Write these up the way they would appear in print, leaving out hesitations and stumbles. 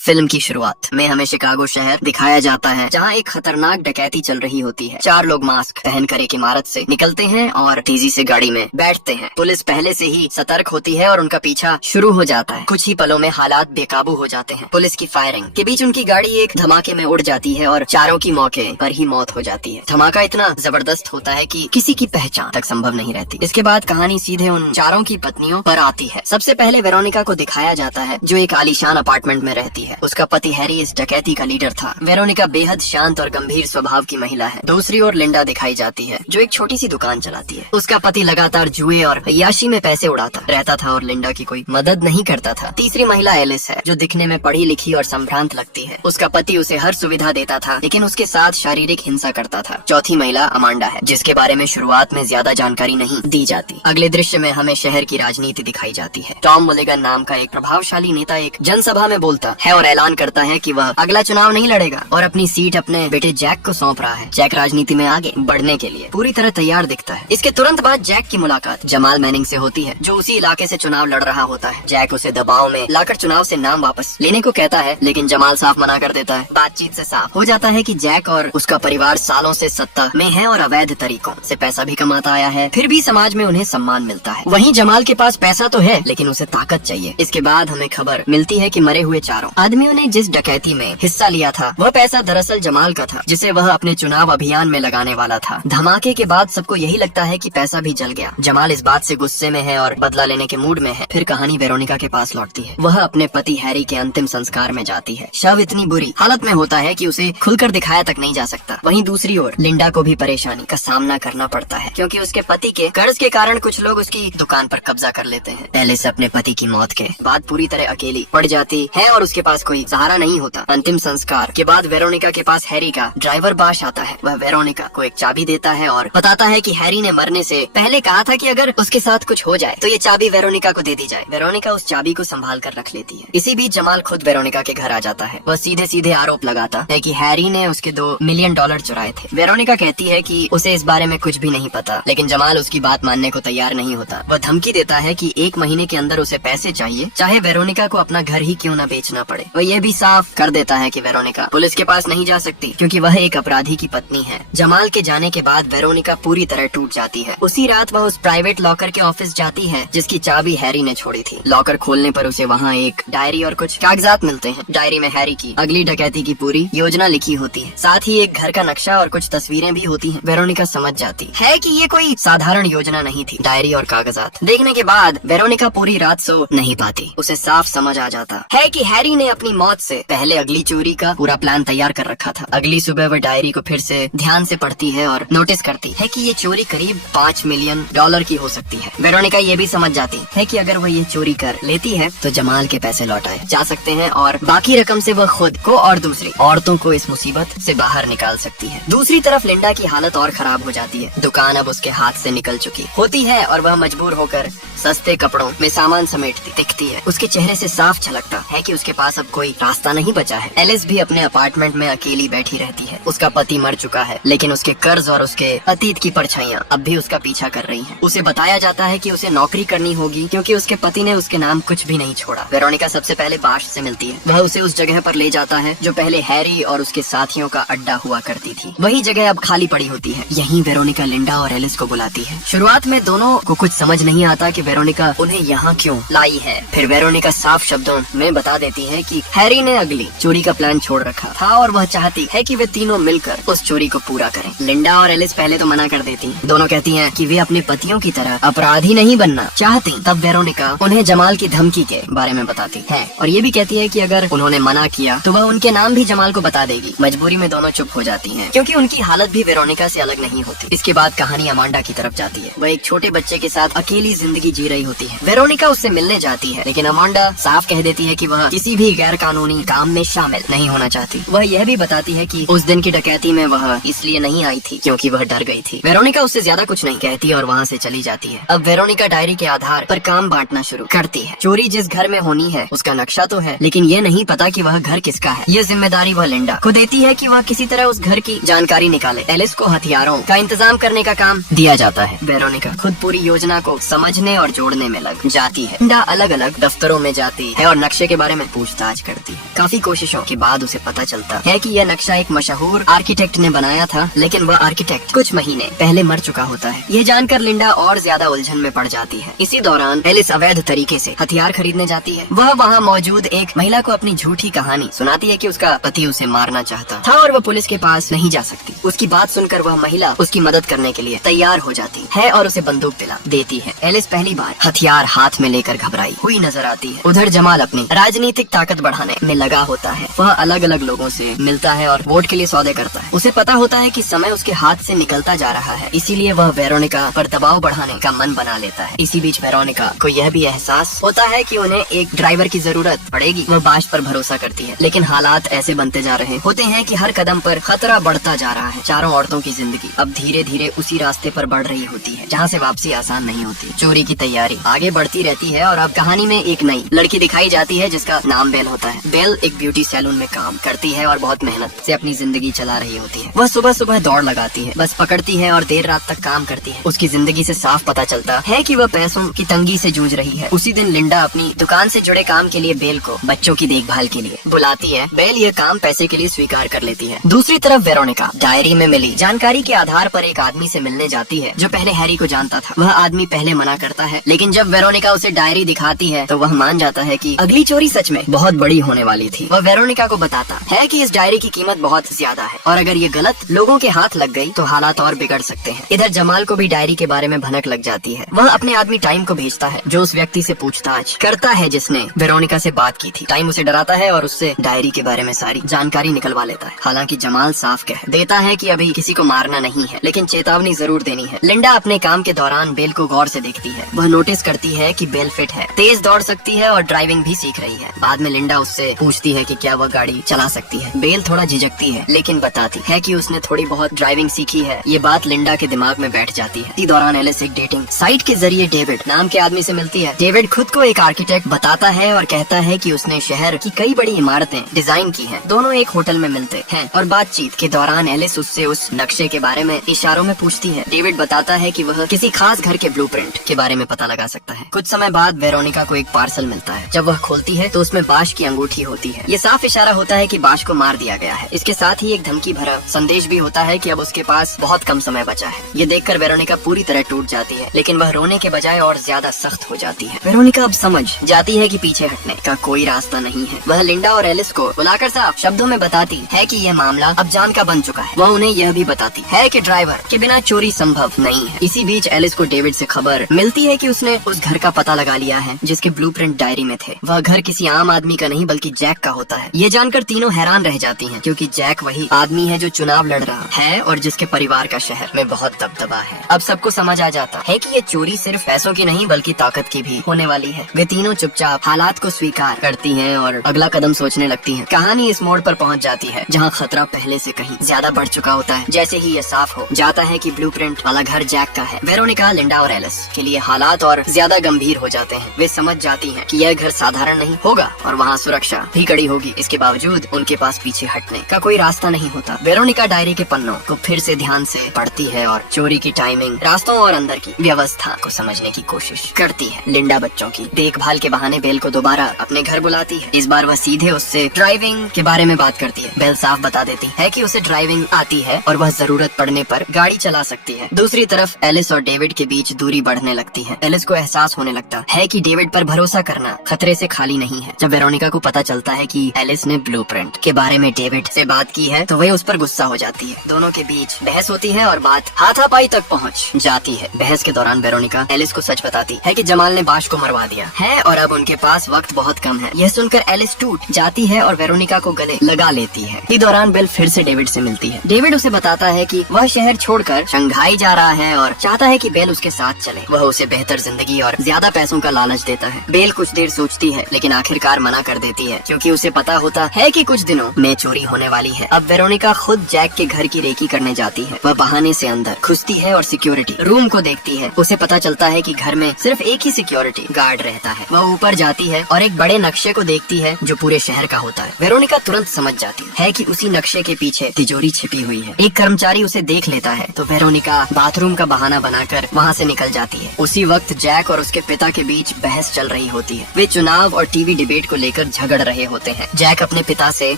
Film की शुरुआत में हमें शिकागो शहर दिखाया जाता है, जहां एक खतरनाक डकैती चल रही होती है। 4 लोग मास्क पहनकर एक इमारत से निकलते हैं और तेजी से गाड़ी में बैठते हैं। पुलिस पहले से ही सतर्क होती है और उनका पीछा शुरू हो जाता है। कुछ ही पलों में हालात बेकाबू हो जाते हैं। पुलिस की फायरिंग के बीच उनकी गाड़ी एक धमाके में उड़ जाती है और चारों की मौके पर ही मौत हो जाती है। धमाका इतना जबरदस्त होता है कि किसी की पहचान तक संभव नहीं रहती। इसके बाद कहानी सीधे उन चारों की पत्नियों पर आती है। सबसे पहले वेरोनिका को दिखाया जाता है, जो एक आलीशान अपार्टमेंट में रहती है। उसका पति हैरी इस डकैती का लीडर था। वेरोनिका बेहद शांत और गंभीर स्वभाव की महिला है। दूसरी ओर लिंडा दिखाई जाती है, जो एक छोटी सी दुकान चलाती है। उसका पति लगातार जुए और अय्याशी में पैसे उड़ाता रहता था और लिंडा की कोई मदद नहीं करता था। तीसरी महिला एलिस है, जो दिखने में पढ़ी लिखी और संभ्रांत लगती है। उसका पति उसे हर सुविधा देता था, लेकिन उसके साथ शारीरिक हिंसा करता था। चौथी महिला अमांडा है, जिसके बारे में शुरुआत में ज्यादा जानकारी नहीं दी जाती। अगले दृश्य में हमें शहर की राजनीति दिखाई जाती है। टॉम मुलिगन नाम का एक प्रभावशाली नेता एक जनसभा में बोलता है और ऐलान करता है कि वह अगला चुनाव नहीं लड़ेगा और अपनी सीट अपने बेटे जैक को सौंप रहा है। जैक राजनीति में आगे बढ़ने के लिए पूरी तरह तैयार दिखता है। इसके तुरंत बाद जैक की मुलाकात जमाल मैनिंग से होती है, जो उसी इलाके से चुनाव लड़ रहा होता है। जैक उसे दबाव में लाकर चुनाव से नाम वापस लेने को कहता है, लेकिन जमाल साफ मना कर देता है। बातचीत से साफ हो जाता है कि जैक और उसका परिवार सालों से सत्ता में है और अवैध तरीकों से पैसा भी कमाता आया है। फिर भी समाज में उन्हें सम्मान मिलता है। वहीं जमाल के पास पैसा तो है, लेकिन उसे ताकत चाहिए। इसके बाद हमें खबर मिलती है कि मरे हुए चारों आदमियों ने जिस डकैती में हिस्सा लिया था, वह पैसा दरअसल जमाल का था, जिसे वह अपने चुनाव अभियान में लगाने वाला था। धमाके के बाद सबको यही लगता है कि पैसा भी जल गया। जमाल इस बात से गुस्से में है और बदला लेने के मूड में है। फिर कहानी वेरोनिका के पास लौटती है। वह अपने पति हैरी के अंतिम संस्कार में जाती है। शव इतनी बुरी हालत में होता है कि उसे खुलकर दिखाया तक नहीं जा सकता। वहीं दूसरी ओर लिंडा को भी परेशानी का सामना करना पड़ता है, क्योंकि उसके पति के कर्ज के कारण कुछ लोग उसकी दुकान पर कब्जा कर लेते हैं। एलिस अपने पति की मौत के बाद पूरी तरह अकेली पड़ जाती है और उसके पास कोई सहारा नहीं होता। अंतिम संस्कार के बाद वेरोनिका के पास हैरी का ड्राइवर बाश आता है। वह वेरोनिका को एक चाबी देता है और बताता है कि हैरी ने मरने से पहले कहा था कि अगर उसके साथ कुछ हो जाए तो ये चाबी वेरोनिका को दे दी जाए। वेरोनिका उस चाबी को संभाल कर रख लेती है। इसी बीच जमाल खुद वेरोनिका के घर आ जाता है। वह सीधे सीधे आरोप लगाता है कि हैरी ने उसके $2 मिलियन चुराए थे। वेरोनिका कहती है कि उसे इस बारे में कुछ भी नहीं पता, लेकिन जमाल उसकी बात मानने को तैयार नहीं होता। वह धमकी देता है कि 1 महीने के अंदर उसे पैसे चाहिए, चाहे वेरोनिका को अपना घर ही क्यों न बेचना पड़े। वह यह भी साफ कर देता है कि वेरोनिका पुलिस के पास नहीं जा सकती, क्योंकि वह एक अपराधी की पत्नी है। जमाल के जाने के बाद वेरोनिका पूरी तरह टूट जाती है। उसी रात वह उस प्राइवेट लॉकर के ऑफिस जाती है, जिसकी चाबी हैरी ने छोड़ी थी। लॉकर खोलने पर उसे वहाँ एक डायरी और कुछ कागजात मिलते हैं। डायरी में हैरी की अगली डकैती की पूरी योजना लिखी होती है। साथ ही एक घर का नक्शा और कुछ तस्वीरें भी होती हैं। वेरोनिका समझ जाती है कि ये कोई साधारण योजना नहीं थी। डायरी और कागजात देखने के बाद वेरोनिका पूरी रात सो नहीं पाती। उसे साफ समझ आ जाता है कि हैरी ने अपनी मौत से पहले अगली चोरी का पूरा प्लान तैयार कर रखा था। अगली सुबह वह डायरी को फिर से ध्यान से पढ़ती है और नोटिस करती है कि ये चोरी करीब $5 मिलियन की हो सकती है। वेरोनिका ये भी समझ जाती है कि अगर वह ये चोरी कर लेती है तो जमाल के पैसे लौटाए जा सकते हैं और बाकी रकम से वह खुद को और दूसरी औरतों को इस मुसीबत से बाहर निकाल सकती है। दूसरी तरफ लिंडा की हालत और खराब हो जाती है। दुकान अब उसके हाथ से निकल चुकी होती है और वह मजबूर होकर सस्ते कपड़ों में सामान समेटती दिखती है। उसके चेहरे से साफ झलकता है कि उसके पास अब कोई रास्ता नहीं बचा है। एलिस भी अपने अपार्टमेंट में अकेली बैठी रहती है। उसका पति मर चुका है, लेकिन उसके कर्ज और उसके अतीत की परछाइयां अब भी उसका पीछा कर रही हैं। उसे बताया जाता है कि उसे नौकरी करनी होगी, क्योंकि उसके पति ने उसके नाम कुछ भी नहीं छोड़ा। वेरोनिका सबसे पहले बाश से मिलती है। वह उसे उस जगह पर ले जाता है जो पहले हैरी और उसके साथियों का अड्डा हुआ करती थी। वही जगह अब खाली पड़ी होती है। यहीं वेरोनिका लिंडा और एलिस को बुलाती है। शुरुआत में दोनों को कुछ समझ नहीं आता कि वेरोनिका उन्हें यहाँ क्यों लाई है। फिर वेरोनिका साफ शब्दों में बता देती है कि हैरी ने अगली चोरी का प्लान छोड़ रखा था और वह चाहती है कि वे तीनों मिलकर उस चोरी को पूरा करें। लिंडा और एलिस पहले तो मना कर देती हैं। दोनों कहती हैं कि वे अपने पतियों की तरह अपराधी नहीं बनना चाहती। तब वेरोनिका उन्हें जमाल की धमकी के बारे में बताती है और ये भी कहती है कि अगर उन्होंने मना किया तो वह उनके नाम भी जमाल को बता देगी। मजबूरी में दोनों चुप हो जाती हैं, क्योंकि उनकी हालत भी वेरोनिका से अलग नहीं होती। इसके बाद कहानी अमांडा की तरफ जाती है। वह एक छोटे बच्चे के साथ अकेली जिंदगी जी रही होती है। वेरोनिका उससे मिलने जाती है, लेकिन अमांडा साफ कह देती है कि वह किसी भी गैर कानूनी काम में शामिल नहीं होना चाहती। वह यह भी बताती है कि उस दिन की डकैती में वह इसलिए नहीं आई थी क्योंकि वह डर गई थी। वेरोनिका उससे ज्यादा कुछ नहीं कहती और वहाँ से चली जाती है। अब वेरोनिका डायरी के आधार पर काम बांटना शुरू करती है। चोरी जिस घर में होनी है उसका नक्शा तो है, लेकिन ये नहीं पता कि वह घर किसका है। ये जिम्मेदारी वह लिंडा को देती है कि वह किसी तरह उस घर की जानकारी निकाले। एलिस को हथियारों का इंतजाम करने का काम दिया जाता है। वेरोनिका खुद पूरी योजना को समझने और जोड़ने में लग जाती है। लिंडा अलग अलग दफ्तरों में जाती है और नक्शे के बारे में पूछताछ इलाज करती है। काफी कोशिशों के बाद उसे पता चलता है कि यह नक्शा एक मशहूर आर्किटेक्ट ने बनाया था, लेकिन वह आर्किटेक्ट कुछ महीने पहले मर चुका होता है। यह जानकर लिंडा और ज्यादा उलझन में पड़ जाती है। इसी दौरान एलिस अवैध तरीके से हथियार खरीदने जाती है। वह वहाँ मौजूद एक महिला को अपनी झूठी कहानी सुनाती है कि उसका पति उसे मारना चाहता था और वह पुलिस के पास नहीं जा सकती। उसकी बात सुनकर वह महिला उसकी मदद करने के लिए तैयार हो जाती है और उसे बंदूक दिला देती है। एलिस पहली बार हथियार हाथ में लेकर घबराई हुई नजर आती है। उधर जमाल अपनी राजनीतिक ताकत बढ़ाने में लगा होता है। वह अलग अलग लोगों से मिलता है और वोट के लिए सौदे करता है। उसे पता होता है कि समय उसके हाथ से निकलता जा रहा है, इसीलिए वह वेरोनिका पर दबाव बढ़ाने का मन बना लेता है। इसी बीच वेरोनिका को यह भी एहसास होता है कि उन्हें एक ड्राइवर की जरूरत पड़ेगी। वह बाश पर भरोसा करती है, लेकिन हालात ऐसे बनते जा रहे होते हैं कि हर कदम पर खतरा बढ़ता जा रहा है। चारों औरतों की जिंदगी अब धीरे धीरे उसी रास्ते पर बढ़ रही होती है जहाँ से वापसी आसान नहीं होती। चोरी की तैयारी आगे बढ़ती रहती है और अब कहानी में एक नई लड़की दिखाई जाती है जिसका नाम बेल होता है। बेल एक ब्यूटी सैलून में काम करती है और बहुत मेहनत से अपनी जिंदगी चला रही होती है। वह सुबह सुबह दौड़ लगाती है, बस पकड़ती है और देर रात तक काम करती है। उसकी जिंदगी से साफ पता चलता है कि वह पैसों की तंगी से जूझ रही है। उसी दिन लिंडा अपनी दुकान से जुड़े काम के लिए बेल को बच्चों की देखभाल के लिए बुलाती है। बेल यह काम पैसे के लिए स्वीकार कर लेती है। दूसरी तरफ वेरोनिका डायरी में मिली जानकारी के आधार पर एक आदमी से मिलने जाती है जो पहले हैरी को जानता था। वह आदमी पहले मना करता है, लेकिन जब वेरोनिका उसे डायरी दिखाती है तो वह मान जाता है कि अगली चोरी सच में बहुत बड़ी होने वाली थी। वह वेरोनिका को बताता है कि इस डायरी की कीमत बहुत ज्यादा है और अगर ये गलत लोगों के हाथ लग गई तो हालात और बिगड़ सकते हैं। इधर जमाल को भी डायरी के बारे में भनक लग जाती है। वह अपने आदमी टाइम को भेजता है जो उस व्यक्ति से पूछताछ करता है जिसने वेरोनिका से बात की थी। टाइम उसे डराता है और उससे डायरी के बारे में सारी जानकारी निकलवा लेता है। हालांकि जमाल साफ कह देता है कि अभी किसी को मारना नहीं है, लेकिन चेतावनी जरूर देनी है। लिंडा अपने काम के दौरान बेल को गौर से देखती है। वह नोटिस करती है कि बेल फिट है, तेज दौड़ सकती है और ड्राइविंग भी सीख रही है। बाद में लिंडा उससे पूछती है कि क्या वह गाड़ी चला सकती है। बेल थोड़ा झिझकती है, लेकिन बताती है कि उसने थोड़ी बहुत ड्राइविंग सीखी है। ये बात लिंडा के दिमाग में बैठ जाती है। इसी दौरान एलिस एक डेटिंग साइट के जरिए डेविड नाम के आदमी से मिलती है। डेविड खुद को एक आर्किटेक्ट बताता है और कहता है कि उसने शहर की कई बड़ी इमारतें डिजाइन की हैं। दोनों एक होटल में मिलते हैं और बातचीत के दौरान एलिस उससे उस नक्शे के बारे में इशारों में पूछती है। डेविड बताता है कि वह किसी खास घर के ब्लूप्रिंट के बारे में पता लगा सकता है। कुछ समय बाद वेरोनिका को एक पार्सल मिलता है। जब वह खोलती है तो उसमें बाश की अंगूठी होती है। ये साफ इशारा होता है कि बाश को मार दिया गया है। इसके साथ ही एक धमकी भरा संदेश भी होता है कि अब उसके पास बहुत कम समय बचा है। ये देखकर वेरोनिका पूरी तरह टूट जाती है, लेकिन वह रोने के बजाय और ज्यादा सख्त हो जाती है। वेरोनिका अब समझ जाती है कि पीछे हटने का कोई रास्ता नहीं है। वह लिंडा और एलिस को बुलाकर साफ शब्दों में बताती है कि यह मामला अब जान का बन चुका है। वह उन्हें यह भी बताती है कि ड्राइवर के बिना चोरी संभव नहीं है। इसी बीच एलिस को डेविड से खबर मिलती है कि उसने उस घर का पता लगा लिया है जिसके ब्लूप्रिंट डायरी में थे। वह घर किसी आम आदमी का नहीं बल्कि जैक का होता है। ये जानकर तीनों हैरान रह जाती हैं, क्योंकि जैक वही आदमी है जो चुनाव लड़ रहा है और जिसके परिवार का शहर में बहुत दबदबा है। अब सबको समझ आ जाता है कि ये चोरी सिर्फ पैसों की नहीं बल्कि ताकत की भी होने वाली है। वे तीनों चुपचाप हालात को स्वीकार करती हैं और अगला कदम सोचने लगती हैं। कहानी इस मोड़ पर पहुंच जाती है जहां खतरा पहले से कहीं ज्यादा बढ़ चुका होता है। जैसे ही ये साफ हो जाता है कि ब्लूप्रिंट वाला घर जैक का है, वेरोनिका, लिंडा और एलिस के लिए हालात और ज्यादा गंभीर हो जाते हैं। वे समझ जाती हैं कि यह घर साधारण नहीं होगा और वहाँ सुरक्षा भी कड़ी होगी। इसके बावजूद उनके पास पीछे हटने का कोई रास्ता नहीं होता। वेरोनिका डायरी के पन्नों को फिर से ध्यान से पढ़ती है और चोरी की टाइमिंग, रास्तों और अंदर की व्यवस्था को समझने की कोशिश करती है। लिंडा बच्चों की देखभाल के बहाने बेल को दोबारा अपने घर बुलाती है। इस बार वह सीधे उससे ड्राइविंग के बारे में बात करती है। बेल साफ बता देती है कि उसे ड्राइविंग आती है और वह जरूरत पड़ने पर गाड़ी चला सकती है। दूसरी तरफ एलिस और डेविड के बीच दूरी बढ़ने लगती है। एलिस को एहसास होने लगता है कि डेविड पर भरोसा करना खतरे से खाली नहीं है। जब वेरोनिका को पता चलता है कि एलिस ने ब्लूप्रिंट के बारे में डेविड से बात की है तो वह उस पर गुस्सा हो जाती है। दोनों के बीच बहस होती है और बात हाथापाई तक पहुंच जाती है। बहस के दौरान वेरोनिका एलिस को सच बताती है कि जमाल ने बाश को मरवा दिया है और अब उनके पास वक्त बहुत कम है। यह सुनकर एलिस टूट जाती है और वेरोनिका को गले लगा लेती है। इस दौरान बेल फिर से डेविड से मिलती है। डेविड उसे बताता है कि वह शहर छोड़कर शंघाई जा रहा है और चाहता है कि बेल उसके साथ चले। वह उसे बेहतर जिंदगी और ज्यादा पैसों का लालच देता है। बेल कुछ देर सोचती है, लेकिन आखिरकार मना कर देती है, क्योंकि उसे पता होता है कि कुछ दिनों में चोरी होने वाली है। अब वेरोनिका खुद जैक के घर की रेकी करने जाती है। वह बहाने से अंदर घुसती है और सिक्योरिटी रूम को देखती है। उसे पता चलता है कि घर में सिर्फ एक ही सिक्योरिटी गार्ड रहता है। वह ऊपर जाती है और एक बड़े नक्शे को देखती है जो पूरे शहर का होता है। वेरोनिका तुरंत समझ जाती है कि उसी नक्शे के पीछे तिजोरी छिपी हुई है। एक कर्मचारी उसे देख लेता है तो वेरोनिका बाथरूम का बहाना बनाकर वहाँ से निकल जाती है। उसी वक्त जैक और उसके पिता के बीच बहस चल रही होती है। वे चुनाव और टीवी डिबेट को लेकर बैठकर झगड़ रहे होते हैं। जैक अपने पिता से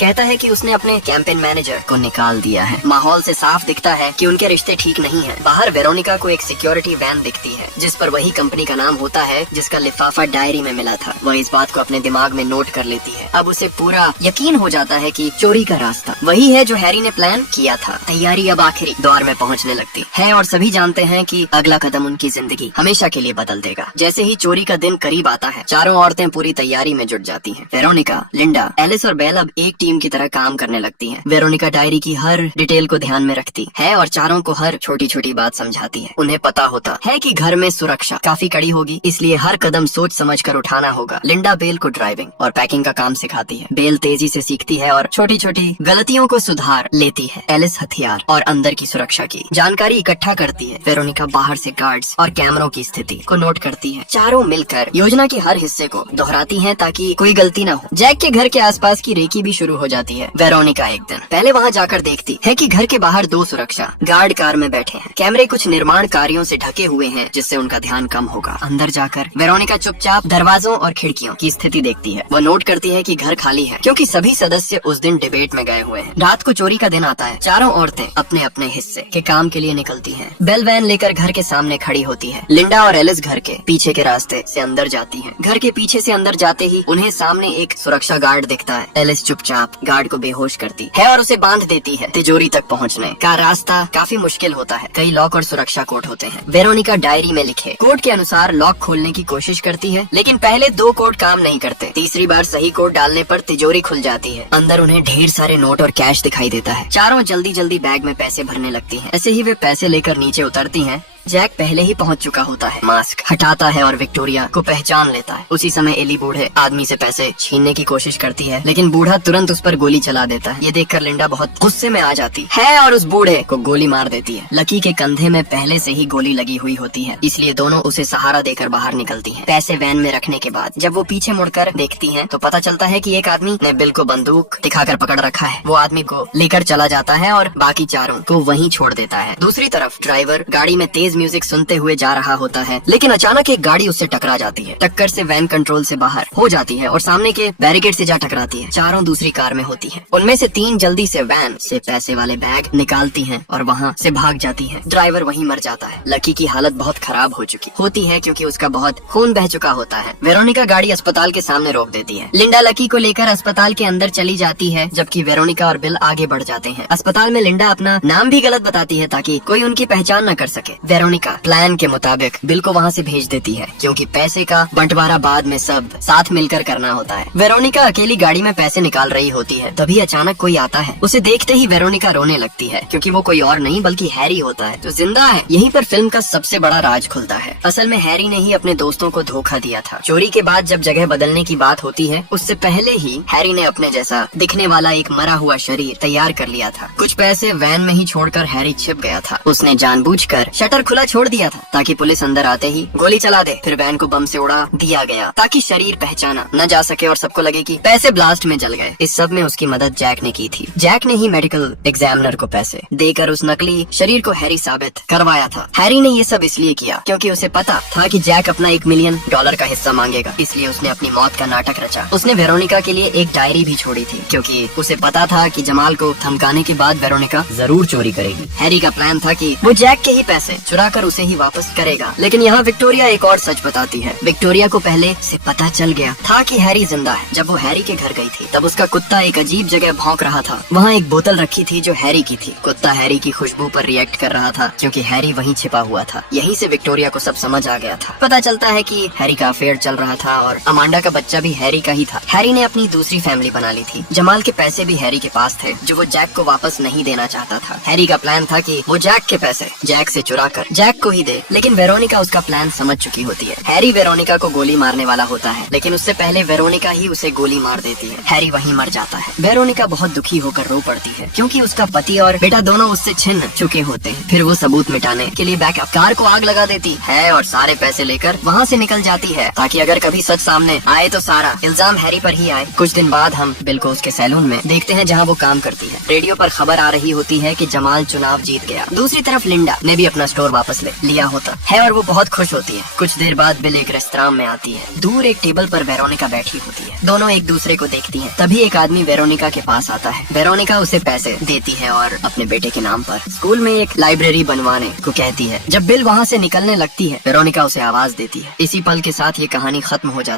कहता है कि उसने अपने कैंपेन मैनेजर को निकाल दिया है। माहौल से साफ दिखता है कि उनके रिश्ते ठीक नहीं हैं। बाहर वेरोनिका को एक सिक्योरिटी वैन दिखती है जिस पर वही कंपनी का नाम होता है जिसका लिफाफा डायरी में मिला था। वह इस बात को अपने दिमाग में नोट कर लेती है। अब उसे पूरा यकीन हो जाता है कि चोरी का रास्ता वही है जो हैरी ने प्लान किया था। तैयारी अब आखिरी दौर में पहुंचने लगती है और सभी जानते हैं कि अगला कदम उनकी जिंदगी हमेशा के लिए बदल देगा। जैसे ही चोरी का दिन करीब आता है, चारों औरतें पूरी तैयारी में जुट जाती हैं। वेरोनिका, लिंडा, एलिस और बेल अब एक टीम की तरह काम करने लगती हैं। वेरोनिका डायरी की हर डिटेल को ध्यान में रखती है और चारों को हर छोटी छोटी बात समझाती है। उन्हें पता होता है कि घर में सुरक्षा काफी कड़ी होगी, इसलिए हर कदम सोच समझ कर उठाना होगा। लिंडा बेल को ड्राइविंग और पैकिंग का काम सिखाती है। बेल तेजी से सीखती है और छोटी छोटी गलतियों को सुधार लेती है। एलिस हथियार और अंदर की सुरक्षा की जानकारी इकट्ठा करती है। वेरोनिका बाहर से गार्ड्स और कैमरों की स्थिति को नोट करती है। चारों मिलकर योजना के हर हिस्से को दोहराती हैं ताकि कोई गलती न हो। जैक के घर के आसपास की रेकी भी शुरू हो जाती है। वेरोनिका एक दिन पहले वहां जाकर देखती है कि घर के बाहर 2 सुरक्षा गार्ड कार में बैठे हैं। कैमरे कुछ निर्माण कार्यों से ढके हुए हैं जिससे उनका ध्यान कम होगा। अंदर जाकर वेरोनिका चुपचाप दरवाजों और खिड़कियों की स्थिति देखती है। वह नोट करती है कि घर खाली है क्योंकि सभी सदस्य उस दिन डिबेट में गए हुए हैं। रात को चोरी का दिन आता है। चारों औरतें अपने अपने हिस्से के काम के लिए निकलती हैं। बेल वैन लेकर घर के सामने खड़ी होती है। लिंडा और एलिस घर के पीछे के रास्ते से अंदर जाती हैं। घर के पीछे से अंदर जाते ही उन्हें सामने एक सुरक्षा गार्ड दिखता है। एलिस चुपचाप गार्ड को बेहोश करती है और उसे बांध देती है। तिजोरी तक पहुंचने का रास्ता काफी मुश्किल होता है। कई लॉक और सुरक्षा कोड होते हैं। वेरोनिका डायरी में लिखे कोड के अनुसार लॉक खोलने की कोशिश करती है, लेकिन पहले 2 कोड काम नहीं करते। तीसरी बार सही कोड डालने पर तिजोरी खुल जाती है। अंदर उन्हें ढेर सारे नोट और कैश दिखाई देता है। चारों जल्दी जल्दी बैग में पैसे भरने लगती हैं। ऐसे ही वे पैसे लेकर नीचे उतरती हैं। जैक पहले ही पहुंच चुका होता है। मास्क हटाता है और विक्टोरिया को पहचान लेता है। उसी समय एली बूढ़े आदमी से पैसे छीनने की कोशिश करती है, लेकिन बूढ़ा तुरंत उस पर गोली चला देता है। ये देखकर लिंडा बहुत गुस्से में आ जाती है और उस बूढ़े को गोली मार देती है। लकी के कंधे में पहले से ही गोली लगी हुई होती है, इसलिए दोनों उसे सहारा देकर बाहर निकलती हैं। पैसे वैन में रखने के बाद जब वो पीछे मुड़कर देखती हैं, तो पता चलता है कि एक आदमी ने बिल को बंदूक दिखाकर पकड़ रखा है। वो आदमी को लेकर चला जाता है और बाकी चारों को वहीं छोड़ देता है। दूसरी तरफ ड्राइवर गाड़ी में तेज म्यूजिक सुनते हुए जा रहा होता है, लेकिन अचानक एक गाड़ी उससे टकरा जाती है। टक्कर से वैन कंट्रोल से बाहर हो जाती है और सामने के बैरिकेड से जा टकराती है। चारों दूसरी कार में होती हैं। उनमें से 3 जल्दी से वैन से पैसे वाले बैग निकालती हैं और वहां से भाग जाती हैं। ड्राइवर वहीं मर जाता है। लकी की हालत बहुत खराब हो चुकी होती है क्योंकि उसका बहुत खून बह चुका होता है। वेरोनिका गाड़ी अस्पताल के सामने रोक देती है। लिंडा लकी को लेकर अस्पताल के अंदर चली जाती है, जबकि वेरोनिका और बिल आगे बढ़ जाते हैं। अस्पताल में लिंडा अपना नाम भी गलत बताती है ताकि कोई उनकी पहचान न कर सके। वेरोनिका प्लान के मुताबिक बिल को वहाँ से भेज देती है क्योंकि पैसे का बंटवारा बाद में सब साथ मिलकर करना होता है। वेरोनिका अकेली गाड़ी में पैसे निकाल रही होती है, तभी अचानक कोई आता है। उसे देखते ही वेरोनिका रोने लगती है क्योंकि वो कोई और नहीं बल्कि हैरी होता है जो जिंदा है। यहीं पर फिल्म का सबसे बड़ा राज खुलता है। असल में हैरी ने ही अपने दोस्तों को धोखा दिया था। चोरी के बाद जब जगह बदलने की बात होती है, उससे पहले ही हैरी ने अपने जैसा दिखने वाला एक मरा हुआ शरीर तैयार कर लिया था। कुछ पैसे वैन में ही छोड़कर हैरी छिप गया था। उसने जानबूझकर शटर खुला छोड़ दिया था ताकि पुलिस अंदर आते ही गोली चला दे। फिर वैन को बम से उड़ा दिया गया ताकि शरीर पहचाना न जा सके और सबको लगे कि पैसे ब्लास्ट में जल गए। इस सब में उसकी मदद जैक ने की थी। जैक ने ही मेडिकल एग्जामिनर को पैसे देकर उस नकली शरीर को हैरी साबित करवाया था। हैरी ने ये सब इसलिए किया क्योंकि उसे पता था कि जैक अपना $1 मिलियन का हिस्सा मांगेगा, इसलिए उसने अपनी मौत का नाटक रचा। उसने वेरोनिका के लिए एक डायरी भी छोड़ी थी क्योंकि उसे पता था कि जमाल को धमकाने के बाद वेरोनिका जरूर चोरी करेगी। हैरी का प्लान था कि वो जैक के ही पैसे चुरा कर उसे ही वापस करेगा, लेकिन यहाँ विक्टोरिया एक और सच बताती है। विक्टोरिया को पहले से पता चल गया था कि हैरी जिंदा है। जब वो हैरी के घर गई थी तब उसका कुत्ता एक अजीब जगह भौंक रहा था। वहाँ एक बोतल रखी थी जो हैरी की थी। कुत्ता हैरी की खुशबू पर रिएक्ट कर रहा था क्योंकि हैरी वहीं छिपा हुआ था। यहीं से विक्टोरिया को सब समझ आ गया था। पता चलता है कि हैरी का अफेयर चल रहा था और अमांडा का बच्चा भी हैरी का ही था। हैरी ने अपनी दूसरी फैमिली बना ली थी। जमाल के पैसे भी हैरी के पास थे जो वो जैक को वापस नहीं देना चाहता था। हैरी का प्लान था कि वो जैक के पैसे जैक से चुरा कर जैक को ही दे, लेकिन वेरोनिका उसका प्लान समझ चुकी होती है। हैरी वेरोनिका को गोली मारने वाला होता है, लेकिन उससे पहले वेरोनिका ही उसे गोली मार देती है। हैरी वहीं मर जाता है। वेरोनिका बहुत दुखी होकर रो पड़ती है क्योंकि उसका पति और बेटा दोनों उससे छिन चुके होते हैं। फिर वो सबूत मिटाने के लिए बैकअप कार को आग लगा देती है और सारे पैसे लेकर वहाँ से निकल जाती है ताकि अगर कभी सच सामने आए तो सारा इल्जाम हैरी पर ही आए। कुछ दिन बाद हम बिल को उसके सैलून में देखते हैं जहाँ वो काम करती है। रेडियो पर खबर आ रही होती है कि जमाल चुनाव जीत गया। दूसरी तरफ लिंडा ने भी अपना स्टोर वापस लिया होता है और वो बहुत खुश होती है। कुछ देर बाद बिल एक रेस्तरां में आती है। दूर एक टेबल पर वेरोनिका बैठी होती है। दोनों एक दूसरे को देखती हैं। तभी एक आदमी वेरोनिका के पास आता है। वेरोनिका उसे पैसे देती है और अपने बेटे के नाम पर स्कूल में एक लाइब्रेरी बनवाने को कहती है। जब बिल वहाँ से निकलने लगती है, वेरोनिका उसे आवाज देती है। इसी पल के साथ ये कहानी खत्म हो जाती है।